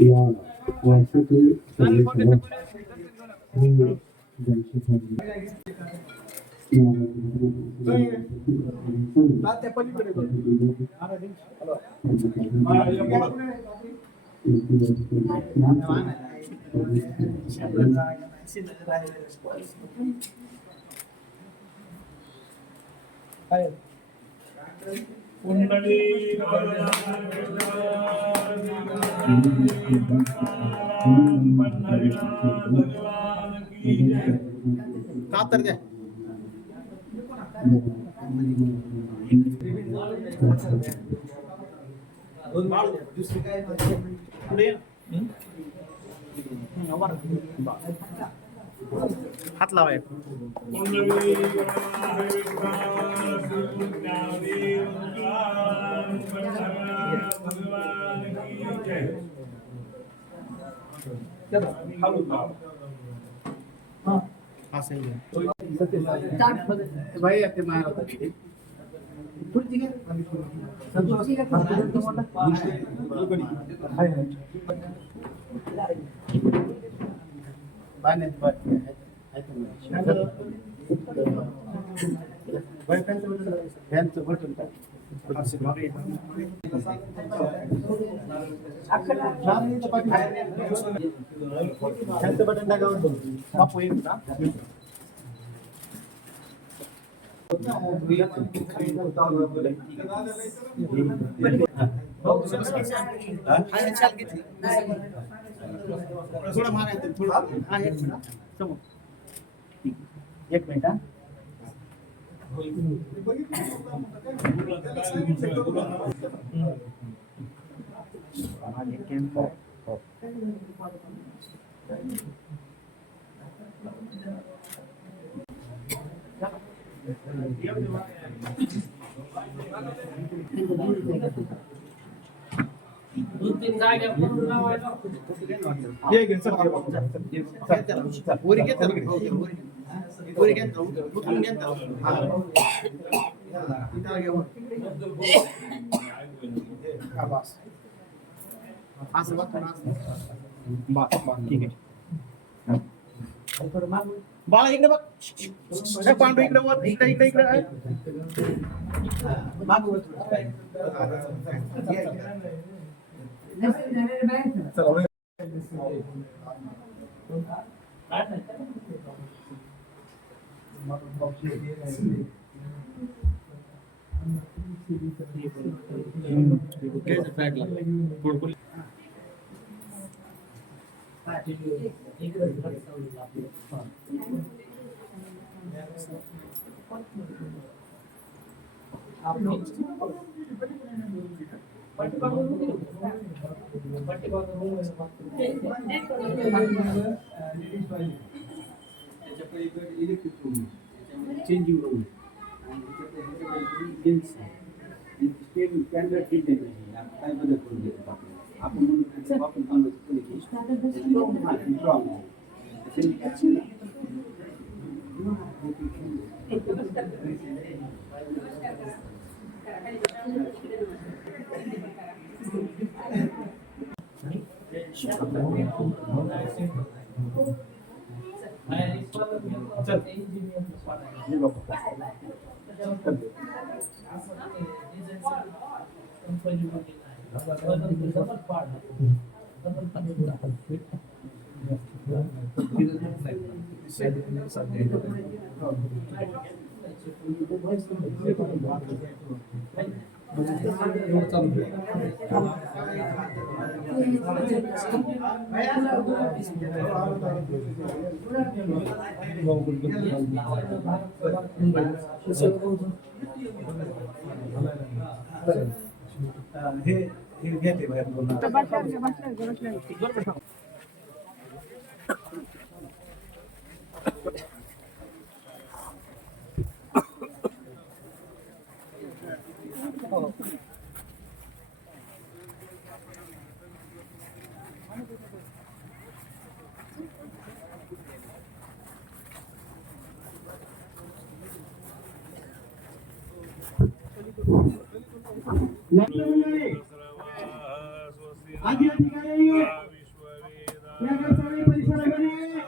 या वर्षातील सर्वेक्षणात मी ज्यांची ठरली हात लावाय भाई ते मारा बटन टाकावर बापू येईल का थोडा मारायचं थोडा समोर एक मिनिट दोन-तीन जागा पूर्ण लावायला बाळा इकडे बघ पांडू इकडे वर इकडे इकडे इकडे चेंजिंग रूम काय बदल करून देतो आपण हे घेते बाहेर आज या ठिकाणी या गडसाळे परिसरामध्ये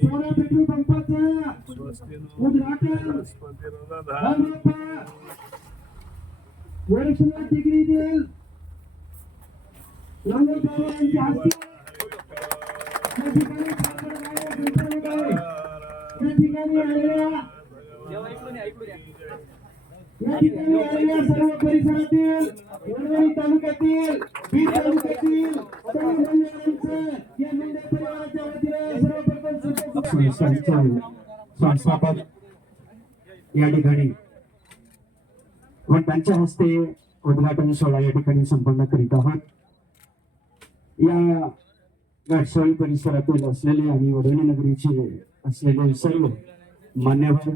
सोळा पेट्रोल पंपाचं उद्घाटन वरिष्ठ डिग्री देईल लांबोदर यांच्या हस्ते या ठिकाणी या ठिकाणी आलेल्या सर्व परिसरातील वडवणी तालुक्यातील बीड तालुक्यातील सर्व मंडळांचं या मंडळ परिवाराच्या वतीने सर्वप्रथम संस्थापक या ठिकाणी व त्यांच्या हस्ते उद्घाटन सोहळा या ठिकाणी संपन्न करीत आहोत. या घाटसाळी परिसरातील असलेले आणि वडवणी नगरीचे असलेले सर्व मान्यवर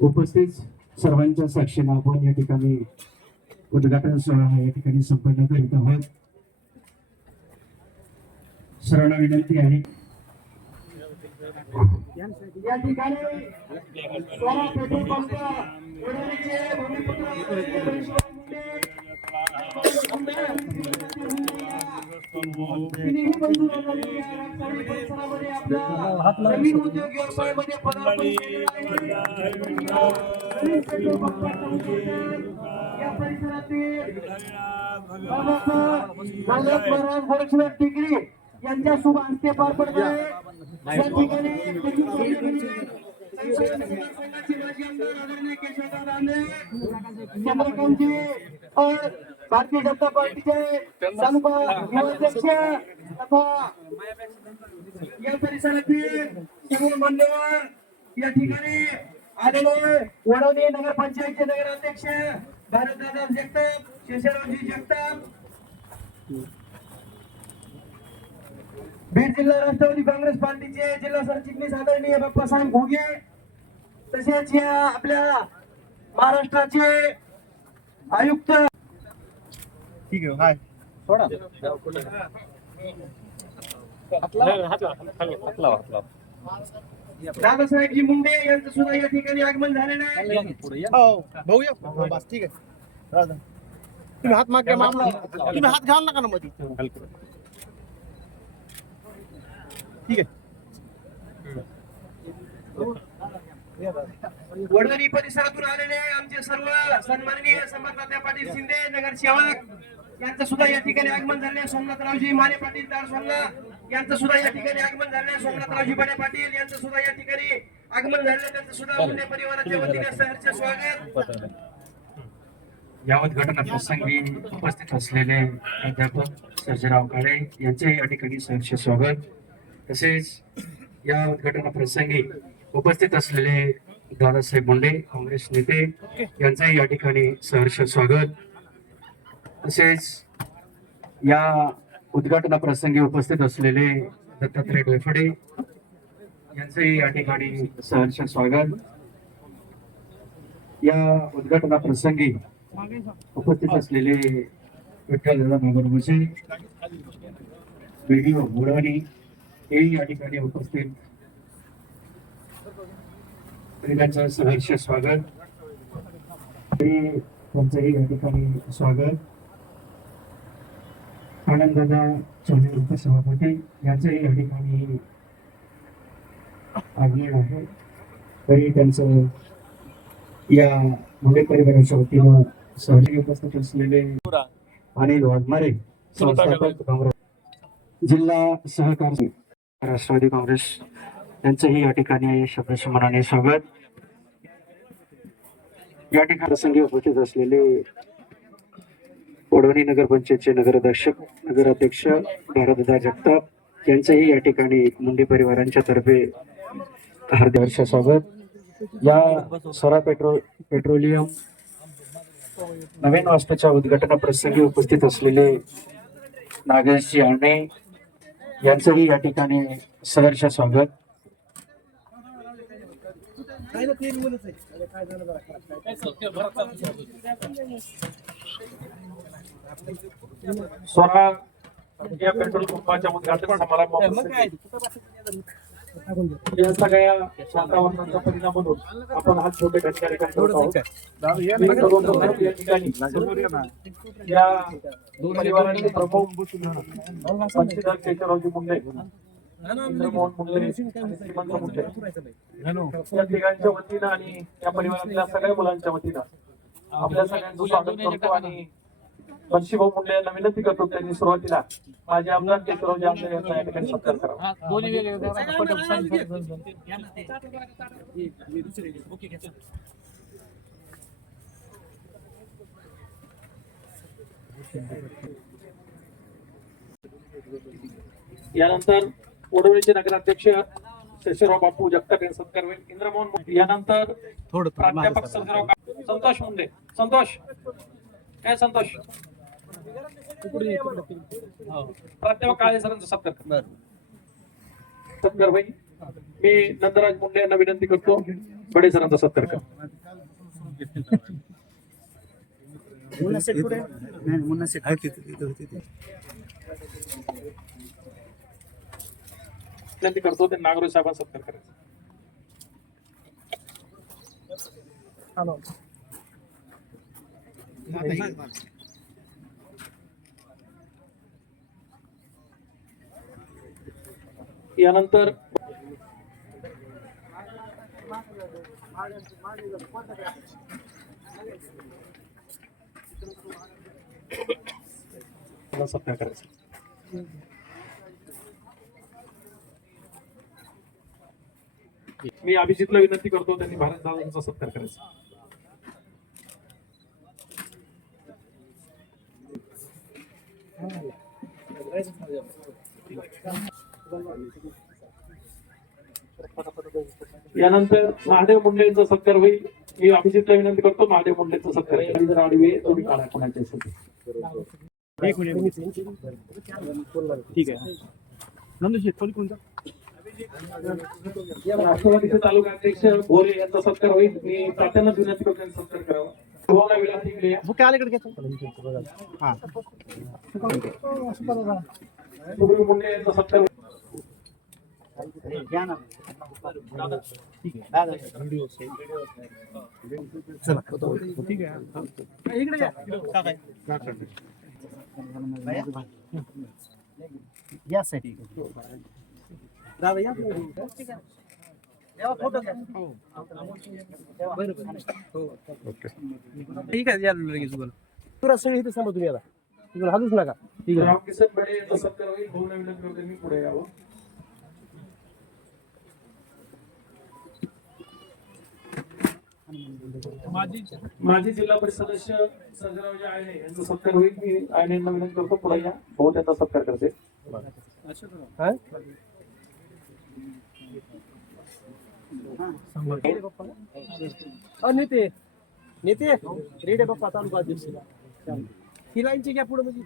उपस्थित सर्वांच्या साक्षीने आपण या ठिकाणी उद्घाटन सोहळा या ठिकाणी संपन्न करीत आहोत. सर्वांना विनंती आहे या ठिकाणी सोळा पेट्रोल पंप वडवणीचे भूमिपुत्र नवीन उद्योग व्यवसायामध्ये पदार्पण या परिसरातील महाराज डिग्री यांच्या शुभ हस्ते पार पडत आहे. या ठिकाणी चंद्रकांतजी और भारतीय जनता पार्टीचे तालुका युवाध्यक्ष तथा या परिसरातील सर्व मान्यवर या ठिकाणी आलेले वडवणी नगरपंचायतचे नगराध्यक्ष भारतदादा जगताप, शेषरावजी जगताप, बीड जिल्हा राष्ट्रवादी काँग्रेस पार्टीचे जिल्हा सरचिटणीस आदरणीय बाप्पासाहेब घोगे, तसेच या आपल्या महाराष्ट्राचे आयुक्त ठीक आहे हाय सोडा दादासाहेबजी मुंडे यांचं सुद्धा या ठिकाणी आगमन झालेलं आहे. भाऊ बस ठीक आहे. तुम्ही हात मागे मामला तुम्ही हात घाल नका ना मध्ये ठीक आहे. वडवणी परिसरातून आलेले आमचे सर्व सन्माननीय संभाजी पाटील शिंदे नगरसेवक यांचं सुद्धा या ठिकाणी आगमन झाले. सोमनाथरावजी माने पाटील दारसोंगा यांचं सुद्धा या ठिकाणी आगमन झाले. सोमनाथरावजी बडे पाटील यांचं सुद्धा या ठिकाणी आगमन झाले. त्यांचं सुद्धा मुंडे परिवाराच्या वतीने सहर्ष स्वागत. या उद्घाटना प्रसंगी उपस्थित असलेले प्राध्यापक सर्जेराव काळे यांचे या ठिकाणी सहर्ष स्वागत. तसेच या उद्घाटना प्रसंगी उपस्थित असलेले दादासाहेब मुंडे काँग्रेस नेते यांचंही या ठिकाणी सहर्ष स्वागत. तसेच या उद्घाटना प्रसंगी उपस्थित असलेले दत्तात्रय डोयफडे यांचंही या ठिकाणी सहर्ष स्वागत. या उद्घाटना प्रसंगी उपस्थित असलेले विठ्ठलदादा नागरगोजे व्हिडिओ वडवणी हे या ठिकाणी उपस्थित त्यांचं सहर्ष स्वागत. त्यांचंही या ठिकाणी स्वागत. आनंददादा चौधरी उपसभापती यांचंही या ठिकाणी आगमन आहे. तरी त्यांचं या मुंडे परिवाराच्या वतीनं सहभागी उपस्थित असलेले अनिल वाघमारे संस्थापक काँग्रेस जिल्हा सहकार राष्ट्रवादी काँग्रेस यांचंही या ठिकाणी शब्दसन्मानाने स्वागत. या ठिकाणी प्रसंगी उपस्थित असलेले वडवणी नगरपंचायतचे नगराध्यक्ष भारतदादा जगताप यांचंही या ठिकाणी मुंडे परिवारांच्या तर्फे हार्दिक स्वागत. या स्वरा पेट्रोलियम नवीन वास्तूच्या उद्घाटना प्रसंगी उपस्थित असलेले नागेशजी आणे यांचंही या ठिकाणी सहर्ष स्वागत. स्वरा या पेट्रोल पंपाच्या उद्घाटन समारंभात या सगळ्या वातावरणाचा परिणाम म्हणून आपण हा छोटे कार्यक्रम करत आहोत. मी सर्वप्रथम या ठिकाणी या परिवाराचे प्रमुख बंशीधर केशवरावजी मुंडे, इंद्रमोहन मुंडे आणि श्रीमंत मुंडे या तिघांच्या वतीनं आणि या परिवारातल्या सगळ्या मुलांच्या वतीनं आपल्या सगळ्यांचं स्वागत करतो आणि बंशीभाऊ मुंडे यांना विनंती करतो त्यांनी सुरुवातीला माझे आमदार केशवरावजी आमदार यांचा या ठिकाणी सत्कार करावा. यानंतर ओडवळीचे नगराध्यक्ष शेषराव बापू जगताप यांचा सत्कार होईल. इंद्रमोहन मुंडे यानंतर प्राध्यापक संतोष मुंडे. संतोष काय संतोष प्राध्यापक काळे सरांचा सत्कार होईल. मी नंदराज मुंडे यांना विनंती करतो बडे सरांचा सत्कार कर. विनंती करतो ते नागरोज साहेबांचा सत्कार करायचा. यानंतर सत्कार करायचा. मी अभिजितला विनंती करतो त्यांनी भारत दादांचा सत्कार करायचा. यानंतर महादेव मुंडे यांचा सत्कार होईल. मी अभिजितला विनंती करतो महादेव मुंडेचा सत्कार केला. जर आडवे थोडी काळा कोणाच्या असेल ठीक आहे. राष्ट्रवादीचे तालुका अध्यक्ष भोरे यांचा सत्कार होईल. मी तात्यांना विनंती करतो त्यांचा सत्कार करावा. सुब्रह मुंडे यांचा सत्कार होईल. ठीक आहे या लगेच बोला. पुरा सगळी इथे समोर तुम्ही आता तुम्हाला हालूच नका. ठीक आहे. रामकिसन बडे यांचा सत्कार होईल. भाऊना विनंती करतो त्यांनी पुढे यावं. माजी जिल्हा परिषद सदस्य सर्जेरावजी आयने यांचा सत्कार होईल. मी आयने यांना विनंती करतो पुढे या. भाऊ त्यांचा सत्कार करते. नेते नेते रेडे बाप्पा तालुका अध्यक्ष ही लाईनची घ्या पुढे म्हणजे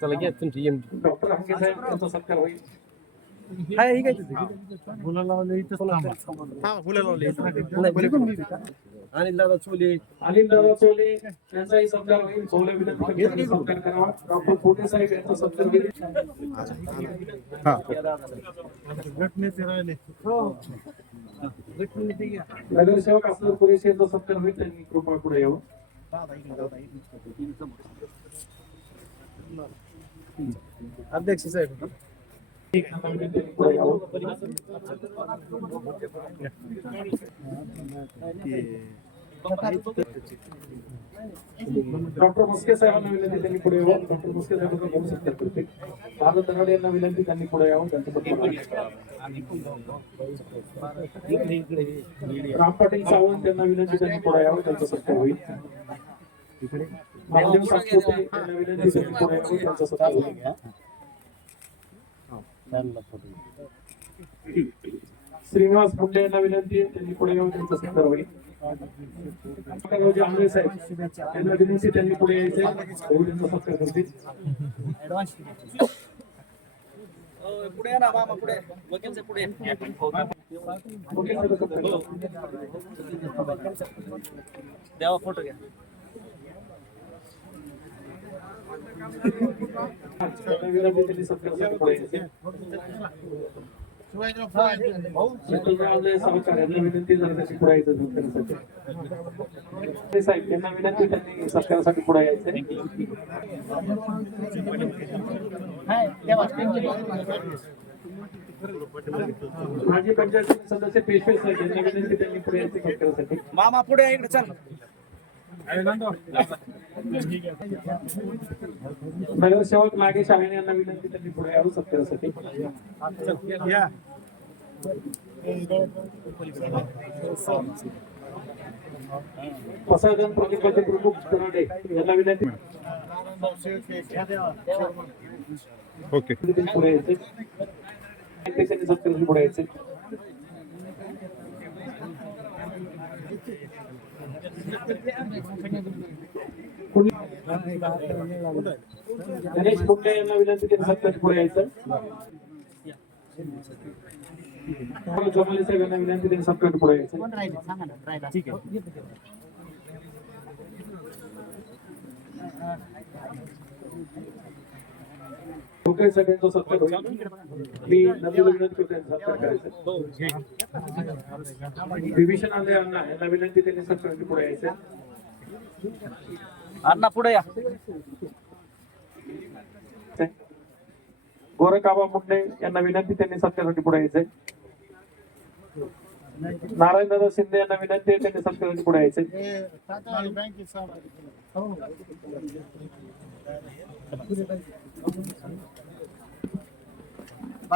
चला घ्या तुमची डॉक्टर हंगे साहेब यांचा सत्कार होईल. अनिल दादा चोले यांचाही सत्कार होईल. भाऊला विनंती करतो सत्कार करावा. डॉक्टर पोटे साहेब यांचा सत्कार होईल. नगरसेवक असणार पुरेसे यांचा सत्कार होईल. त्यांनी कृपा पुढे यावं. अध्यक्ष साहेब पुढे यावं. डॉक्टर मस्के साहेबांना विनंती त्यांनी पुढे यावं. डॉक्टर मस्के साहेबांचा भाऊ सत्कार करते. भारत दराडे यांना विनंती त्यांनी पुढे यावं. त्यांचं राम पाटील सावंत यांना विनंती त्यांनी पुढे यावं. त्यांचा सत्कार होईल. महादेव सातपुते यांना विनंती त्यांनी पुढे यावं. त्यांचा सत्कार होईल. श्रीनिवास मुंडे यांना विनंती त्यांनी पुढे यावं. त्यांचा सत्कार होईल. रावजी आंबळे साहेब यांना विनंती त्यांनी पुढे यायचे बहुजन सत्कार करतील. पुढे ना मामा पुढे वकीलचे पुढे द्यावा फोटो घ्या. त्यांनी सत्कारासाठी पुढे यायचे. सहकार्यांना विनंती जर त्याची पुढे यायचं सत्कारासाठी. साहेब यांना विनंती त्यांनी सत्कारासाठी पुढे यायचे. माजी पंचायत सदस्य पेशवे साहेब यांना विनंती त्यांनी पुढे यायचे सत्कारासाठी. मामा पुढे इकडे चल. नगरसेवक नागेश आहे यांना विनंती त्यांनी पुढे यावं सत्कारासाठी. प्रसाधन प्रकल्पाचे प्रमुख दराडे यांना विनंती ओके पुढे यायचे. त्यांनी सत्कारासाठी पुढे यायचे. गणेश मुंडे यांना विनंती त्यांनी सत्कारासाठी पुढे यायचं. जमाले साहेब यांना विनंती त्यांनी सत्कारासाठी पुढे यायचं. कोकळे साहेबांचा सत्कार होईल. मी नंदूला विनंती करतो त्यांचा सत्कार करायचा. विभीषण आले यांना विनंती त्यांनी सत्कारासाठी पुढे यायचं. अण्णा पुढे या. गोरखाबा मुंडे यांना विनंती त्यांनी सत्कारासाठी पुढे यायचे. नारायणदादा शिंदे यांना विनंती त्यांनी सत्कारासाठी पुढे यायचे.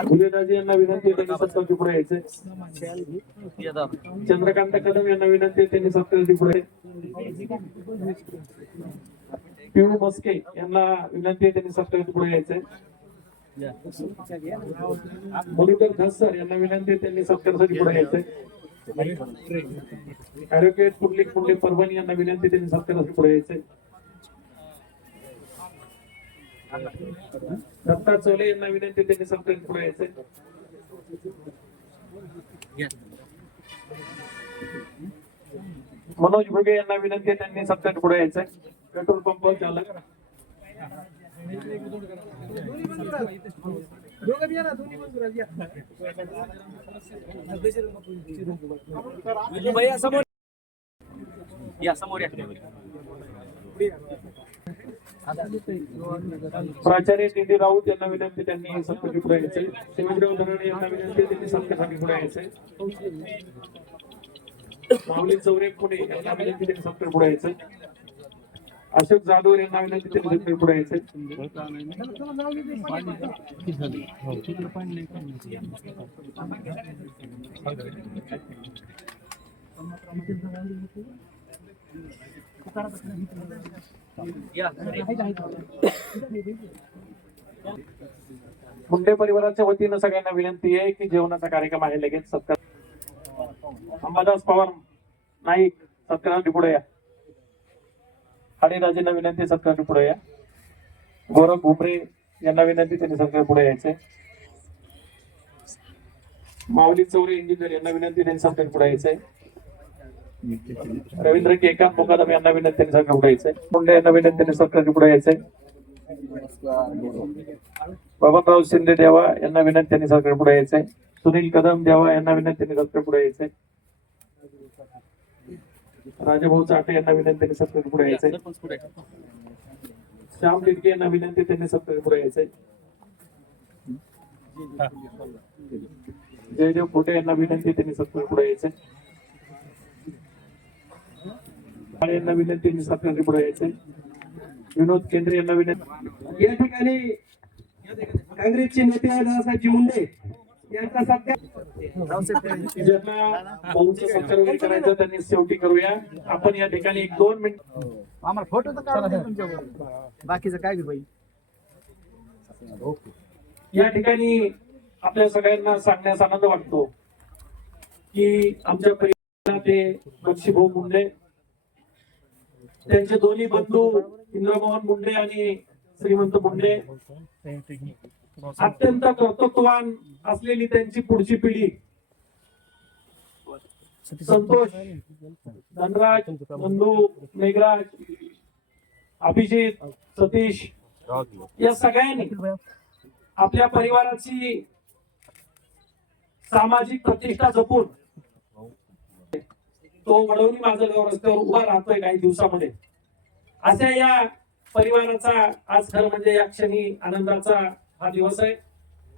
फुलेदाजी यांना विनंती त्यांनी सत्कारासाठी पुढे यायचे. चंद्रकांत कदम यांना विनंती त्यांनी सत्कारासाठी पुढे. पिऊ मस्के यांना विनंती त्यांनी सत्कारासाठी पुढे यायचे. मधुकर धसर यांना विनंती त्यांनी सत्कारासाठी पुढे यायचे. ऍडव्होकेट पुंडलिक मुंडे परभणी यांना विनंती त्यांनी सत्कारासाठी पुढे यायचे. दत्ता चोले यांना विनंती त्यांनी सत्कारासाठी पुढे यायचे. मनोज भुगे यांना विनंती त्यांनी सत्कारासाठी पुढे यायचे. पेट्रोल पंप चालक भैया समोर या. समोर या. प्राचार्य निधी राऊत यांना विनंती त्यांनी सत्कारासाठी पुढे यायचे. शिवाजीराव धनाणे यांना विनंती त्यांनी सत्कारासाठी पुढे यायचे. माऊली चौरे पुणे यांना विनंती त्यांनी सत्कार पुढे यायचे. अशोक जाधव यांना विनंती त्यांनी सत्कार पुढे यायचे. मुंडे परिवाराच्या वतीनं सगळ्यांना विनंती आहे की जेवणाचा कार्यक्रम आहे लगेच सत्कार. अंबादास पवार नाईक सत्कारासाठी पुढे या. हरिराजेंना विनंती सत्कारासाठी पुढे या. गौरव घुमरे यांना विनंती त्यांनी सत्कार पुढे यायचे. माऊली चौरे इंजिनियर यांना विनंती त्यांनी सत्कार पुढे यायचे. रवींद्र केकांत मुकादम यांना विनंती त्यांनी सत्कार पुढे यायचे. मुंडे यांना विनंती त्यांनी सत्कारासाठी पुढे यायचे. बबनराव शिंदे देवा यांना विनंती त्यांनी सत्कार पुढे यायचे. सुनील कदम देवा यांना विनंती त्यांनी सत्कार पुढे यायचे. राजाभाऊ चाटे यांना विनंती त्यांनी सत्कार पुढे यायचे. श्याम लिडके यांना विनंती त्यांनी सत्कार पुढे यायचे. जयदेव खोटे यांना विनंती त्यांनी सत्कार पुढे यायचे. यांना विनंती त्यांनी सत्कार पुढे यायचे. विनोद केंद्रे यांना विनंती. या ठिकाणी काँग्रेसचे नेते दादासाहेबजी मुंडे यांचा सत्कार ज्यांना भाऊंचा सत्कार वगैरे करायचा त्यांनी शेवटी करूया. आपण या ठिकाणी 1-2 मिनिट आम्हाला फोटो तर काढून द्या तुमच्याबरोबर. बाकीचं काय बाई. या ठिकाणी आपल्या सगळ्यांना सांगण्यास आनंद वाटतो की आमच्या ते बक्षीभाऊ मुंडे, त्यांचे दोन्ही बंधू इंद्रमोहन मुंडे आणि श्रीमंत मुंडे, अत्यंत कर्तृत्ववान असलेली त्यांची पुढची पिढी संतोष, धनराज, बंधू, मेघराज, अभिजित, सतीश या सगळ्यांनी आपल्या परिवाराची सामाजिक प्रतिष्ठा जपून तो वडवणी माझगाव रस्त्यावर उभा राहतोय काही दिवसामध्ये. अशा या परिवाराचा आज खरं म्हणजे या क्षणी आनंदाचा हा दिवस आहे.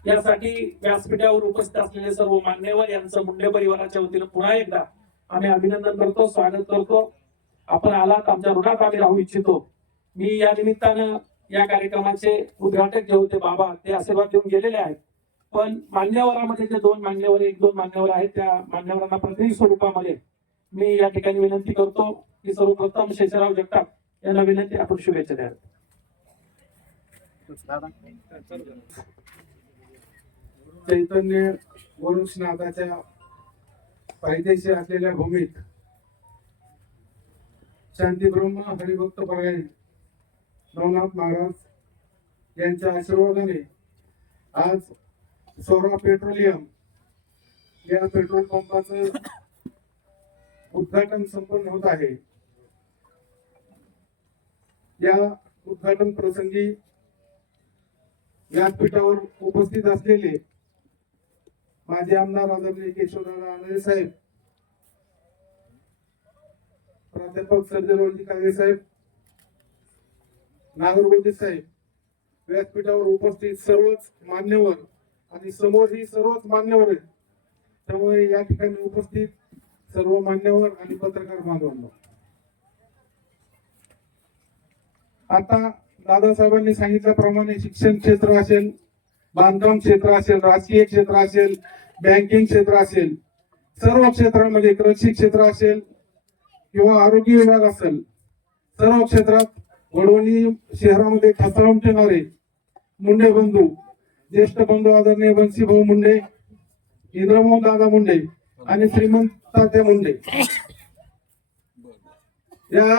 यासाठी व्यासपीठावर उपस्थित असलेले सर्व मान्यवर यांचं मुंडे परिवाराच्या वतीनं पुन्हा एकदा आम्ही अभिनंदन करतो, स्वागत करतो. आपण आलात, आमच्या ऋणात आम्ही राहू इच्छितो. मी या निमित्तानं या कार्यक्रमाचे उद्घाटक जे होते बाबा ते आशीर्वाद देऊन गेलेले आहेत, पण मान्यवरामध्ये जे एक दोन मान्यवर आहेत त्या मान्यवरांना प्रतिनिधी स्वरूपामध्ये मी या ठिकाणी विनंती करतो की सर्वप्रथम शेषराव जगताप यांना विनंती, आपण शुभेच्छा द्या. चैतन्य गोरक्षनाथाच्या पायथ्याशी असलेल्या भूमीत शांतीब्रह्म हरिभक्त परायण नवनाथ महाराज यांच्या आशीर्वादाने आज सौरभ पेट्रोलियम या पेट्रोल पंपाचं उद्घाटन संपन्न होत आहे. या उद्घाटन प्रसंगी व्यासपीठावर उपस्थित असलेले माजी आमदार आदरणीय केशवदादा आनंदे साहेब, प्राध्यापक सर्जेरावजी काळे साहेब, नागरगोजे साहेब, व्यासपीठावर उपस्थित सर्वच मान्यवर आणि समोर ही सर्वच मान्यवर आहेत. त्यामुळे या ठिकाणी उपस्थित सर्व मान्यवर आणि पत्रकार बांधवांनो, आता दादासाहेबांनी सांगितल्याप्रमाणे शिक्षण क्षेत्र असेल, बांधकाम क्षेत्र असेल, राजकीय क्षेत्र असेल, बँकिंग क्षेत्र असेल, सर्व क्षेत्रामध्ये कृषी क्षेत्र असेल किंवा आरोग्य विभाग असेल, सर्व क्षेत्रात वडवणी शहरामध्ये ठसा उमटणारे मुंडे बंधू, ज्येष्ठ बंधू आदरणीय बंशीभाऊ मुंडे, इंद्रमोहन दादा मुंडे आणि श्रीमंत तात्या मुंडे या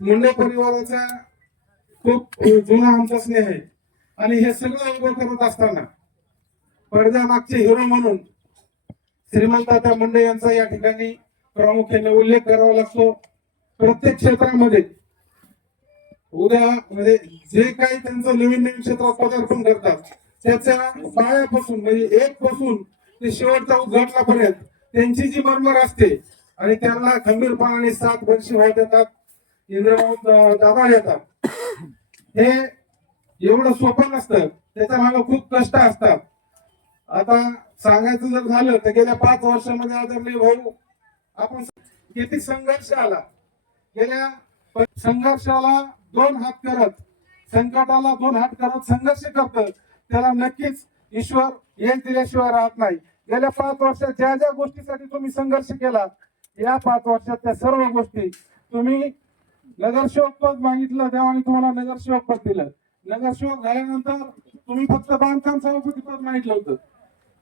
मुंडे परिवाराचा खूप जुना आमचा स्नेह आहे. आणि हे सगळं उभं करत असताना पडद्यामागचे हिरो म्हणून श्रीमंत तात्या मुंडे यांचा या ठिकाणी प्रामुख्याने उल्लेख करावा लागतो. प्रत्येक क्षेत्रामध्ये उद्या म्हणजे जे काही त्यांचं नवीन क्षेत्रात पदार्पण करतात त्याच्या पायापासून म्हणजे एक पासून ते शेवटच्या उद्घाटनापर्यंत त्यांची जी मरमर असते आणि त्यांना खंबीरपणाने साथ वर्षी वाहत येतात, इंद्रमोहन दादा येतात. हे एवढं सोपं नसतं, त्याच्या मागे खूप कष्ट असतात. आता सांगायचं जर झालं तर गेल्या 5 वर्षामध्ये आदरणीय भाऊ आपण किती संघर्ष आला, गेल्या संघर्षाला 2 हात करत, संकटाला 2 हात करत संघर्ष करत त्याला नक्कीच ईश्वर येईल दिल्याशिवाय राहत नाही. गेल्या 5 वर्षात ज्या ज्या गोष्टीसाठी तुम्ही संघर्ष केला, या 5 वर्षात त्या सर्व गोष्टी तुम्ही नगरसेवक पद मागितलं, देवाने तुम्हाला नगरसेवक पद दिलं. नगरसेवक झाल्यानंतर तुम्ही फक्त बांधकाम सभापती पद मागितलं होतं.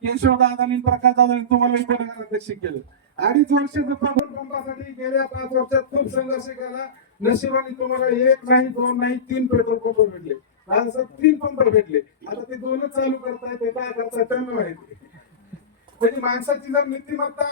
केशवदादांनी, प्रकाशदादांनी तुम्हाला उपनगराध्यक्ष केलं. 2.5 वर्षाचं पेट्रोल पंपासाठी गेल्या 5 वर्षात खूप संघर्ष केला. नशिबाने तुम्हाला 1 नाही 2 नाही 3 पेट्रोल पंप भेटले. आज 3 पंप भेटले. आता ते 2च चालू करतायत, ते काय करतायत त्यांना माहिती. म्हणजे माणसाची जर नीतिमत्ता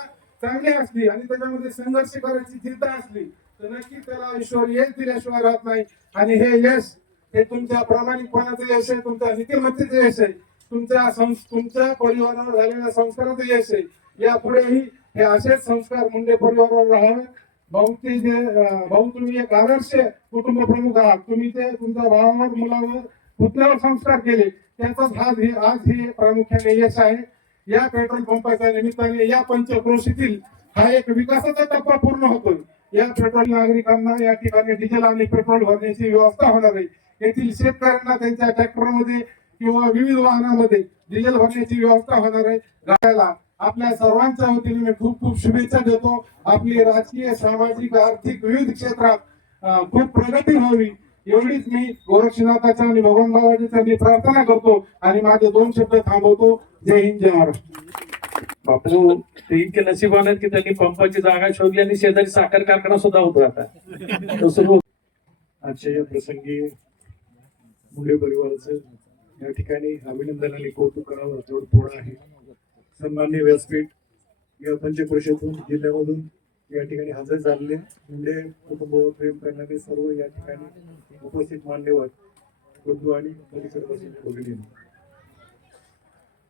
चांगली असली आणि त्याच्यामध्ये संघर्ष करायची जिद्द असली तर नक्की त्याला ईश्वर यश दिल्याशिवाय राहत नाही. आणि हे यश हे तुमच्या प्रामाणिकपणाचं यश आहे, तुमच्या नीतिमत्तेचं यश आहे, तुमच्या परिवारावर झालेल्या संस्काराचं यश आहे. यापुढेही हे असेच संस्कार मुंडे परिवारावर राहावे. भाऊ तुम्ही एक आदर्श कुटुंब प्रमुख आहात. तुम्ही ते तुमच्या भावावर, मुलावर, पुतण्यावर संस्कार केले, त्याचाच आज हे प्रामुख्याने यश आहे. या पेट्रोल पंपाच्या निमित्ताने या पंचक्रोशीतील हा एक विकासाचा टप्पा पूर्ण होतोय. या पेट्रोल नागरिकांना या ठिकाणी डिझेल आणि पेट्रोल भरण्याची व्यवस्था होणार आहे. येथील शेतकऱ्यांना त्यांच्या ट्रॅक्टरमध्ये किंवा विविध वाहनामध्ये डिझेल भरण्याची व्यवस्था होणार आहे. गाड्याला आपल्या सर्वांच्या वतीने मी खूप खूप शुभेच्छा देतो. आपली राजकीय, सामाजिक, आर्थिक विविध क्षेत्रात खूप प्रगती व्हावी एवढीच मी गोरक्षनाथाच्या आणि भगवान बाबाजीच्या मी प्रार्थना करतो आणि माझे 2 शब्द थांबवतो. जय हिंद, जय महाराष्ट्र. बापू ते इतके नशिबान आहेत की त्यांनी पंपाची जागा शोधली आणि शेजारी साखर कारखाना सुद्धा होतो आता तो सुरू. आजच्या या प्रसंगी मुले परिवाराचं या ठिकाणी अभिनंदन आणि कौतुक करावं तेवढं थोडं आहे. सन्माननीय व्यासपीठ या पंचक्रोशीतून जिल्ह्यामधून या ठिकाणी हजर झालेले मुंडे कुटुंबावर प्रेम करणारे सर्व या ठिकाणी उपस्थित मान्यवर बंधू आणि पलीकडे बसून भगिनी,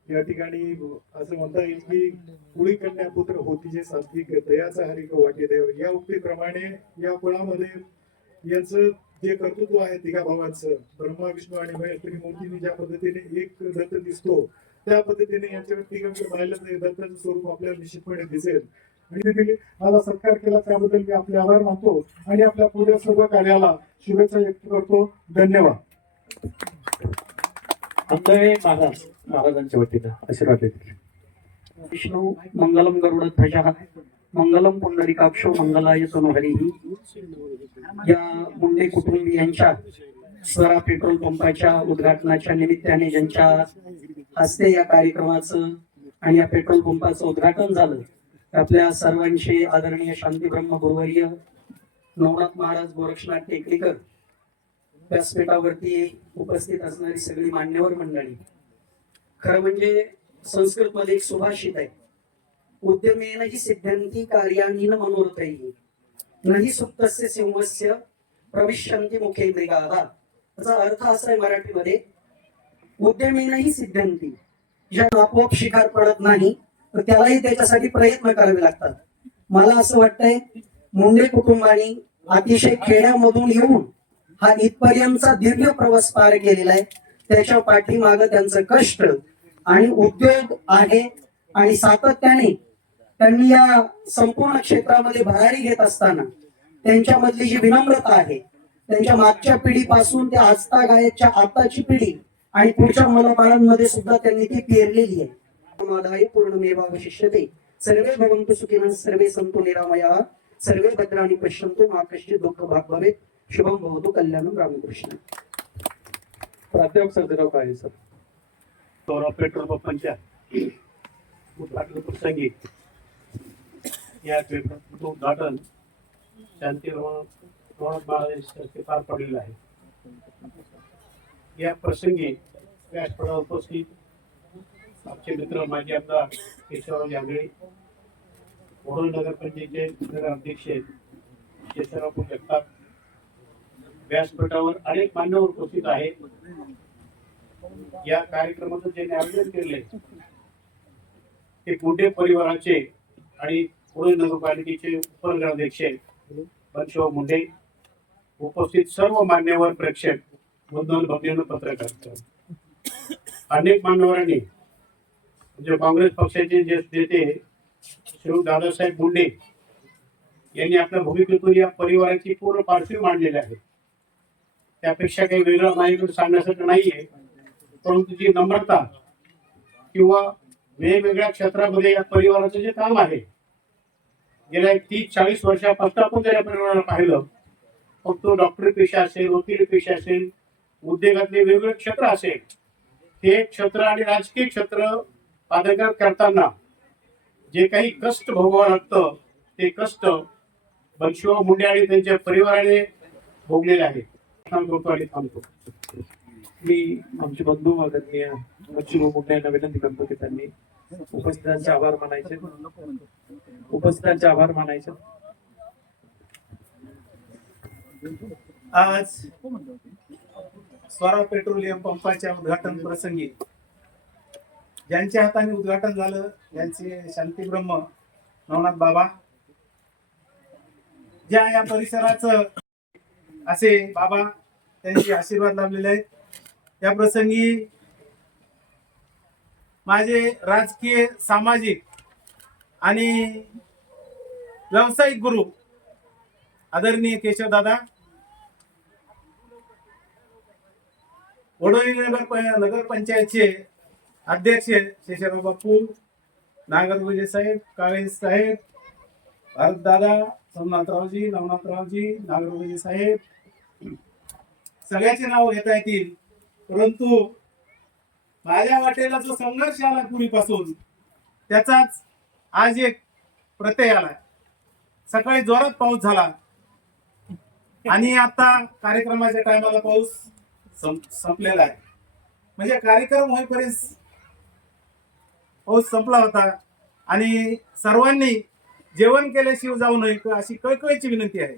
या ठिकाणी असं म्हणता येईल की कुळी कन्या पुत्र होती जे सात्विक दयाचा हरिक वाटे देव, या उक्तीप्रमाणे या कुळामध्ये यांचं जे कर्तृत्व आहे तिघा भावांचं ब्रह्मा विष्णू आणि महेश त्रिमूर्तीने ज्या पद्धतीने एक दत्त दिसतो त्या पद्धतीने यांच्या तिघांचं पाहिलं तर दत्ताचं स्वरूप आपल्याला निश्चितपणे दिसेल. आणि तिथे मला सत्कार केला त्याबद्दल मी आपले आभार मानतो आणि आपल्या पुढील सर्व कार्याला शुभेच्छा व्यक्त करतो. धन्यवाद. अंतळे महाराजांच्या वतीनं आशीर्वाद देतील. विष्णू मंगलम गरुड ध्वज मंगलम पुंडरीकाक्षो मंगलाय तनोहरी. या मुंडे कुटुंबियांच्या स्वरा पेट्रोल पंपाच्या उद्घाटनाच्या निमित्ताने ज्यांच्या हस्ते या कार्यक्रमाचं आणि या पेट्रोल पंपाचं उद्घाटन झालं आपल्या सर्वांचे आदरणीय शांतीब्रह्म गुरुवर्य नवनाथ महाराज गोरक्षनाथ टेकडीकर, व्यासपीठावरती उपस्थित असणारी सगळी मान्यवर मंडळी. खरं म्हणजे संस्कृत मध्ये एक सुभाषित आहे, उद्यमेन हि सिद्ध्यन्ति कार्याणि न मनोरथैः नहि सुप्तस्य सिंहस्य प्रविशन्ति मुखे मृगाः. याचा अर्थ असा आहे मराठीमध्ये, उद्यमेनही सिद्ध्यन्ति, ज्या आपोआप शिकार पडत नाही तर त्यालाही त्याच्यासाठी प्रयत्न करावे लागतात. मला असं वाटतंय मुंडे कुटुंबाने अतिशय खेड्यामधून येऊन हा इथपर्यंतचा दीर्घ प्रवास पार केलेला आहे. त्याच्या पाठीमागं त्यांचं कष्ट आणि उद्योग आहे आणि सातत्याने त्यांनी या संपूर्ण क्षेत्रामध्ये भरारी घेत असताना त्यांच्यामधली जी विनम्रता आहे, त्यांच्या मागच्या पिढीपासून त्या आजता गायच्या आताची पिढी आणि पुढच्या मुलाबाळांमध्ये सुद्धा त्यांनी ती पेरलेली आहे. मादाय पूर्णमेवावशिष्यते सर्वे भवन्तु सुखिनः सर्वे सन्तु निरामयाः सर्वे भद्राणि पश्यन्तु मा कश्चित् दुःख भाग भवेत्. शुभम भवतु कल्याणम रामकृष्ण. प्राध्यापक सर्जेराव काळे सर. सौरभ पेट्रोल पंपांच्या उद्घाटन प्रसंगी या पेट्रोल उद्घाटन शांतीराव पार पडलेलं आहे. या प्रसंगी व्यासपीठावर उपस्थित आमचे मित्र माजी आमदार केशवराव जांभळे, वडोळी नगरपंचायतीचे नगराध्यक्ष केशवराव जगताप, व्यासपीठावर अनेक मान्यवर उपस्थित आहेत. या कार्यक्रमाचं ज्यांनी आयोजन केले ते मुंडे परिवाराचे आणि वडोळी नगरपालिकेचे उपनगराध्यक्ष बनशिव मुंडे, उपस्थित सर्व मान्यवर प्रेक्षक बंधू भगिनी पत्रकार, अनेक मान्यवरांनी म्हणजे काँग्रेस पक्षाचे जे नेते श्री दादासाहेब मुंडे यांनी आपल्या भूमिकेतून या परिवाराची पूर्ण पार्श्वभूमी मांडलेली आहे. त्यापेक्षा काही वेगळं माझ्याकडे सांगण्यासाठी नाहीये, परंतु जी नम्रता किंवा वेगवेगळ्या क्षेत्रामध्ये या परिवाराचं जे काम आहे गेल्या 30-40 वर्षापासून आपण जर या परिवाराला पाहिलं, मग तो डॉक्टरी पेशा असेल, वकिली पेशा असेल, उद्योगातले वेगवेगळे क्षेत्र असेल, हे क्षेत्र आणि राजकीय क्षेत्र पादाक्रांत करताना जे काही कष्ट भोगावं लागतं ते कष्ट बनशिव मुंडे आणि त्यांच्या परिवाराने भोगलेले आहेत. थांबतो. मी आमचे बंधू आदरणीय बनशिव मुंडे यांना विनंती करतो की त्यांनी उपस्थितांचे आभार मानायचे. आज स्वरा पेट्रोलियम पंपाच्या उद्घाटन प्रसंगी ज्यांच्या हाताने उद्घाटन झालं त्यांचे शांतीब्रह्म नवनाथ बाबा, ज्या या परिसराचं असे बाबा त्यांचे आशीर्वाद लाभलेले आहेत. या प्रसंगी माझे राजकीय, सामाजिक आणि व्यावसायिक गुरु आदरणीय केशवदादा, वडोळी नगरपंचायतचे अध्यक्ष शेषराव बापू, नागरगोजे साहेब, काळे साहेब, भारतदादा, सोमनाथरावजी, नवनाथरावजी, नागरगोजे साहेब, सगळ्याचे नाव घेता येतील. परंतु माझ्या वाटेला जो संघर्ष आला पूर्वीपासून त्याचाच आज एक प्रत्यय आलाय. सकाळी जोरात पाऊस झाला आणि आता कार्यक्रमाच्या टायमाला पाऊस संपलेला आहे. म्हणजे कार्यक्रम होईपर्यंत पाऊस संपला होता आणि सर्वांनी जेवण केल्याशिवाय जाऊ नये अशी कळकळीची विनंती आहे.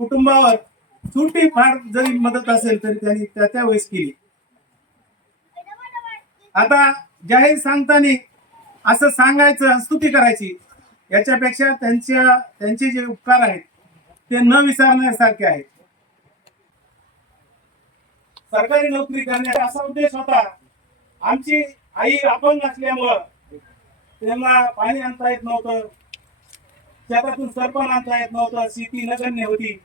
कुटुंबावर छोटी फार जरी मदत असेल तरी त्यांनी त्या वेळेस केली. आता जाहीर सांगताना असं सांगायचं, स्तुती करायची, याच्यापेक्षा त्यांचे जे उपकार आहेत ते न विसरण्यासारखे आहेत. सरकारी नोकरी करण्याचा असा उद्देश होता. आमची आई अपंग असल्यामुळं त्यांना पाणी आणता येत नव्हतं, शेतातून सरपण आणता येत नव्हतं, शेती नगण्य होती.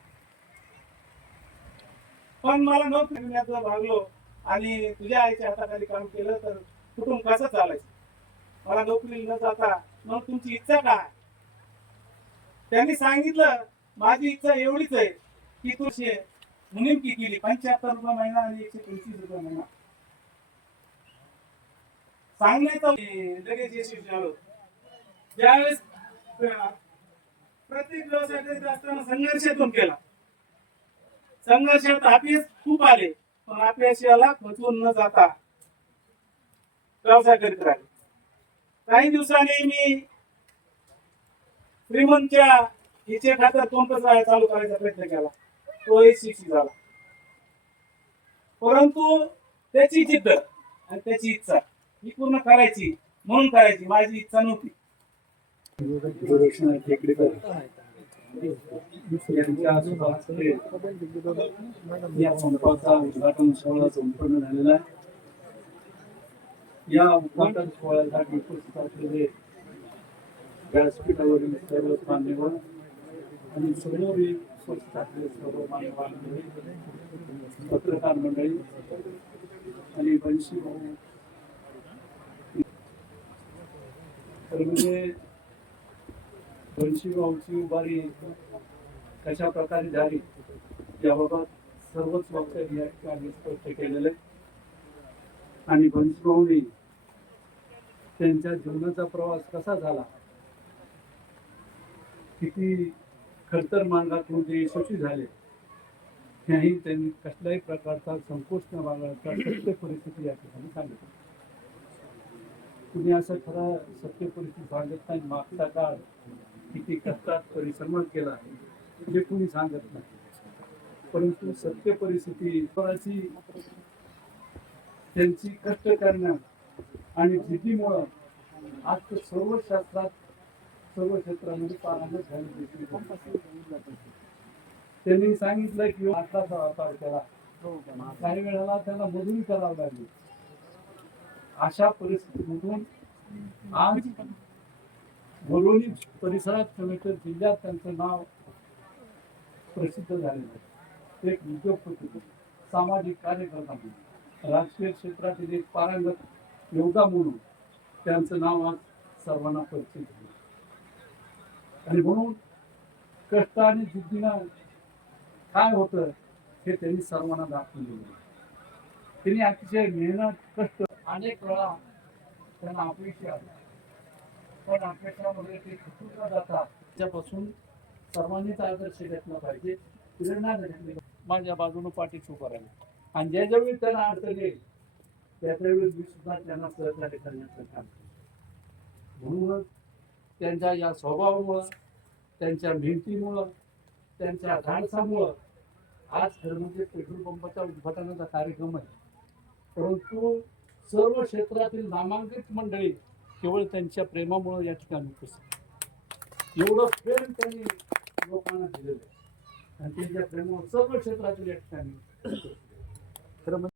पण मला नोकरी मिळण्याचं भागलो आणि तुझ्या आईच्या हाताखाली काम केलं तर कुटुंब कसं चालायचं. मला नोकरी न जाता मग तुमची इच्छा काय. त्यांनी सांगितलं माझी इच्छा एवढीच आहे की तू नेमकी केली 75 रुपये महिना आणि 125 रुपये महिना सांगण्याचा लगेच यशस्वी झालो. ज्यावेळेस प्रत्येक व्यवसाय करीत असताना संघर्षातून केला. संघर्षात अपयश खूप आले पण अपयशाला खचून न जाता व्यवसाय करीत राहिले. काही दिवसांनी मी श्रीमंतच्या हिचे खात्यात पंप चालू करायचा प्रयत्न केला. तो यशस्वी झाला. परंतु त्याची जिद्द आणि त्याची इच्छा ही पूर्ण करायची म्हणून करायची, माझी इच्छा नव्हती. या संपाचा उद्घाटन सोहळा संपन्न झालेला आहे. या उद्घाटन सोहळ्यासाठी उपस्थित असलेले व्यासपीठावरील सर्व मान्यवर आणि सर्व उपस्थित असलेले सर्व मान्यवर, पत्रकार मंडळी आणि बंशी भाऊ, तर म्हणजे बंशी भाऊची उभारी कशा प्रकारे झाली याबाबत सर्वच वक्तव्य या ठिकाणी स्पष्ट केलेलं आहे. आणि बंशी भाऊनी त्यांच्या जीवनाचा प्रवास कसा झाला, किती खडतर मार्गातून ते यशस्वी झाले, हेही त्यांनी कसल्याही प्रकारचा संकोच न बाळगता सत्य परिस्थिती या ठिकाणी सांगितली. कुणी असं खरं सत्य परिस्थिती सांगत नाही. मागचा काळ किती कष्टात परिश्रमात केला हे कुणी सांगत नाही. परंतु सत्य परिस्थिती त्यांची कष्ट करण्यात आणि जिद्दीमुळं आज तर सर्व शास्त्रात सर्व क्षेत्रामध्ये पारंगत झाली. त्यांनी सांगितलं की 18 केला, काही वेळेला त्याला मजुरी करावी लागली. अशा परिस्थितीमधून आज वरोली परिसरात कलेक्टर जिल्ह्यात त्यांचं नाव प्रसिद्ध झालेलं आहे. एक उद्योगपती, सामाजिक कार्यकर्ता म्हणून, राजकीय क्षेत्रातील एक पारंगत योद्धा म्हणून त्यांचं नाव आज सर्वांना परिचित आहे. आणि म्हणून कष्ट आणि जिद्दीनं काय होतं हे त्यांनी सर्वांना दाखवून दिलं. त्यांनी अतिशय मेहनत, कष्ट, अनेक वेळा त्यांना अपयशी आले, पण अपयशामध्ये ते खचून न जाता त्यापासून सर्वांनीच आदर्श घेतला पाहिजे, प्रेरणा घेतली. माझ्या बाजूने पाठीशी उभं राहिलं आणि ज्यावेळी त्यांना अडचण येईल त्यावेळी मी सुद्धा त्यांना सहकार्य करण्याचं काम केलं. म्हणूनच त्यांच्या या स्वभावामुळं, त्यांच्या मेहनतीमुळं, त्यांच्या धाडसामुळं आज खरं म्हणजे पेट्रोल पंपाच्या उद्घाटनाचा कार्यक्रम आहे. परंतु सर्व क्षेत्रातील नामांकित मंडळी केवळ त्यांच्या प्रेमामुळे या ठिकाणी उपस्थित. एवढं प्रेम त्यांनी लोकांना दिलेलं आहे आणि त्यांच्या प्रेमावर सर्व क्षेत्रातील या ठिकाणी खरं